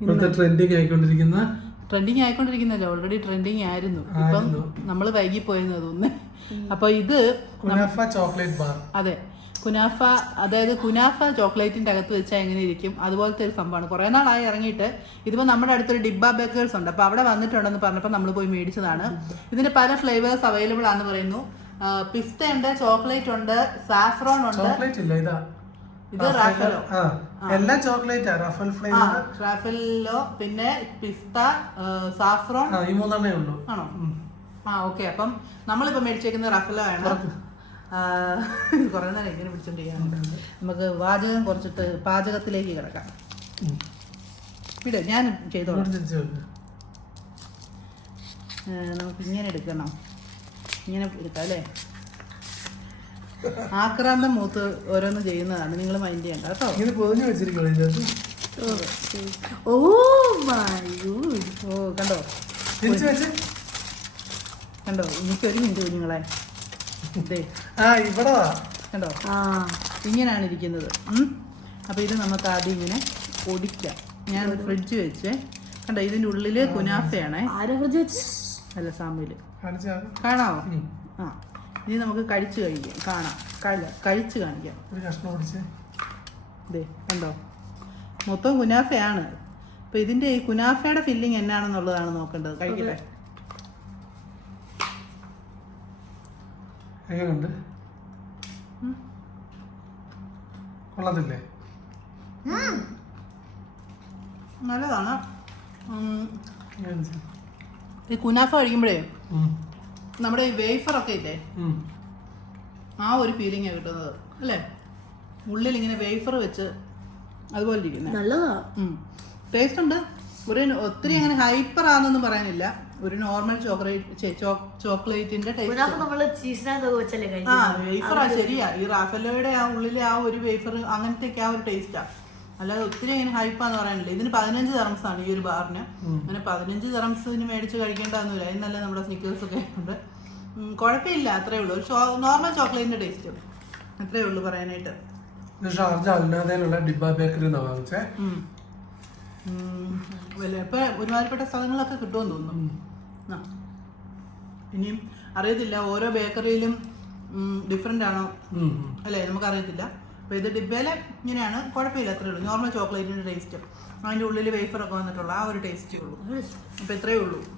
ഇപ്പോഴത്തെ ട്രെൻഡിങ് ആയിക്കൊണ്ടിരിക്കുന്ന ട്രെൻഡിങ് ആയിക്കൊണ്ടിരിക്കുന്നല്ലോ ഓൾറെഡി ട്രെൻഡിങ് ആയിരുന്നു. ഇപ്പം. നമ്മൾ വൈകി പോയെന്ന് തോന്നുന്നു. അപ്പൊ ഇത് കുനാഫ ചോക്ലേറ്റ് ബാർ അതെ. കുനാഫ അതായത് കുനാഫ ചോക്ലേറ്റിന്റെ അകത്ത് വെച്ചാൽ എങ്ങനെ ഇരിക്കും? അതുപോലത്തെ ഒരു സംഭവമാണ്. കുറേ നാളായി ഇറങ്ങിയിട്ട് ഇതിപ്പോൾ നമ്മുടെ അടുത്തൊരു ഡിബ ബേക്കേഴ്സ് ഉണ്ട്. അപ്പോൾ അവിടെ വന്നിട്ടുണ്ടെന്ന് പറഞ്ഞപ്പോൾ നമ്മൾ പോയി മേടിച്ചതാണ്. ഇതിന്റെ പല ഫ്ലേവേഴ്സ് അവൈലബിൾ ആണെന്ന് പറയുന്നു. പിസ്ത ഉണ്ട് ചോക്ലേറ്റ് ഉണ്ട് സാഫ്രോൺ ഉണ്ട്. ഇതാ റാഫലോ. എല്ലാം ചോക്ലേറ്റ് റാഫൽ റാഫലോ പിന്നെ പിസ്ത സാഫ്രോൺ. ഈ മൂന്നെണ്ണേ ഉള്ളൂ. ആണോ? ആ ഓക്കെ. അപ്പം നമ്മളിപ്പോൾ മേടിച്ചേക്കുന്നത് റഫലോ ആണ്. കുറേ നേരം ഇങ്ങനെ പിടിച്ചോണ്ടിരിക്കുകയാണ്. നമുക്ക് വാചകം കുറച്ചിട്ട് പാചകത്തിലേക്ക് കിടക്കാം. ഉം. വിട് ഞാൻ ചെയ്തോളാം. നമുക്ക് ഇങ്ങനെ എടുക്കണം. ഇങ്ങനെ എടുക്കാം അല്ലേ? ആക്രാന്തം മൂത്ത് ഓരോന്ന് ചെയ്യുന്നതാണ്. നിങ്ങൾ മൈൻഡ് ചെയ്യണ്ട കേട്ടോ. ഇത് പൊതിഞ്ഞു വെച്ചിരിക്കണം ഇതിനകത്ത്. ഓ മൈ ഗോഡ് ഓ കണ്ടോ? തിരിച്ചു വെച്ച്. കണ്ടോ? എനിക്കൊരു മിനിറ്റ് കുഞ്ഞുങ്ങളെ ആ ഇവിടെ കണ്ടോ? ആ ഇങ്ങനെയാണ് ഇരിക്കുന്നത്. അപ്പൊ അപ്പോൾ ഇത് നമുക്ക് ആദ്യം ഇങ്ങനെ ഒടിക്കാം ഞാൻ ഫ്രിഡ്ജ് വെച്ച്. കണ്ടോ? ഇതിന്റെ ഉള്ളിൽ കുനാഫയാണേ. ആരെ ഫ്രിഡ്ജ് വെച്ച്? അല്ല സാമ്പിൽ കാണാവോ? കാണാമോ ആ. ഇനി നമുക്ക് കഴിച്ച് കഴിക്കാം. കാണാം. കഴ കഴിച്ച് കാണിക്കാം. ഒരു കഷ്ണം പിടിച്ച് ഇതേ കണ്ടോ? മൊത്തം കുനാഫയാണ്. അപ്പൊ ഇതിന്റെ ഈ കുനാഫയുടെ ഫില്ലിംഗ് എന്നാണെന്നുള്ളതാണ് നോക്കേണ്ടത്. കഴിക്കട്ടെ. എങ്ങനെയുണ്ട് കൊള്ളത്തില്ലേ? നല്ലതാണ്. ഈ കുനാഫ കഴിക്കുമ്പോഴേ ഉം. നമ്മുടെ ഈ വേഫർ ഒക്കെ ഇല്ലേ? ആ ഒരു ഫീലിംഗ് ആണ് കിട്ടുന്നത്. അല്ലേ? ഉള്ളിൽ ഇങ്ങനെ വേഫർ വെച്ച് അതുപോലെ ഇരിക്കുന്നത് നല്ലതാ. ടേസ്റ്റ് ഉണ്ട്. ഒരു ഒത്തിരി അങ്ങനെ ഹൈപ്പർ ആണെന്നൊന്നും പറയാനില്ല. ഒരു നോർമൽ ചോക്ലേറ്റ് ചോക്ലേറ്റിന്റെ ടേസ്റ്റ് ആ വേഫറാ ശരിയാ. ഈ റാഫലോയുടെ ആ ഉള്ളിലെ ആ ഒരു വേഫർ അങ്ങനത്തെ ആ ഒരു ടേസ്റ്റാ അല്ലാതെ ഒത്തിരി ഇങ്ങനെ ഹൈപ്പാന്ന് പറയാനില്ല. ഇതിന് പതിനഞ്ച് തെറംസാണ് ആണ് ഈ ഒരു ബാറിന് അങ്ങനെ പതിനഞ്ച് തെറംസിന് മേടിച്ച് കഴിക്കേണ്ടതൊന്നുമില്ല. അതിനല്ല നമ്മുടെ സ്നിക്കേഴ്സ് ഒക്കെ ഉണ്ട് കുഴപ്പമില്ല അത്രേ ഉള്ളൂ. നോർമൽ ചോക്ലേറ്റിന്റെ ടേസ്റ്റ് അത്രേ ഉള്ളൂ പറയാനായിട്ട്. ഷാർജ അല്ലാതെയുള്ള ഡിബ ബേക്കറി വാങ്ങിച്ചേ? ഇപ്പൊ ഒരുമാതിരിപ്പെട്ട സ്ഥലങ്ങളൊക്കെ കിട്ടുമെന്ന് തോന്നുന്നു. ഇനിയും അറിയത്തില്ല. ഓരോ ബേക്കറിയിലും ഡിഫറെന്റ് ആണോ. അല്ലേ? നമുക്കറിയത്തില്ല. അപ്പോൾ ഇത് ഡിബയിലെ ഇങ്ങനെയാണ്. കുഴപ്പമില്ല അത്രേ ഉള്ളൂ. നോർമൽ ചോക്ലേറ്റിന്റെ ടേസ്റ്റ് അതിന്റെ ഉള്ളിൽ വേഫറൊക്കെ വന്നിട്ടുള്ള ആ ഒരു ടേസ്റ്റേ ഉള്ളൂ. അപ്പോൾ ഇത്രയേ ഉള്ളൂ.